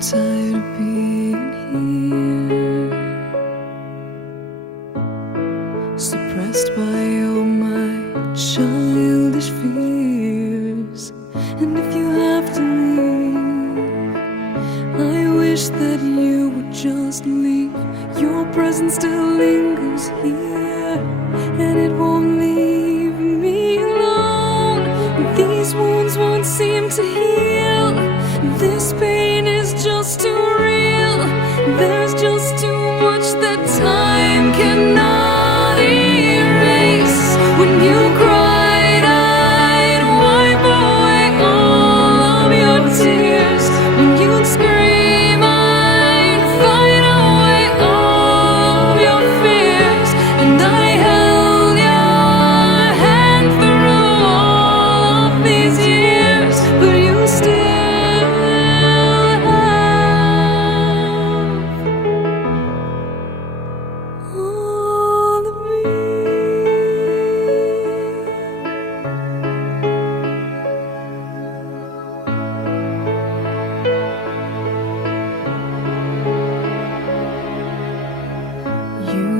tired of being here, suppressed by all my childish fears. And if you have to leave, I wish that you would just leave. Your presence still lingers here, and it won't leave me alone. These wounds won't seem to heal. This pain is just too real. There's just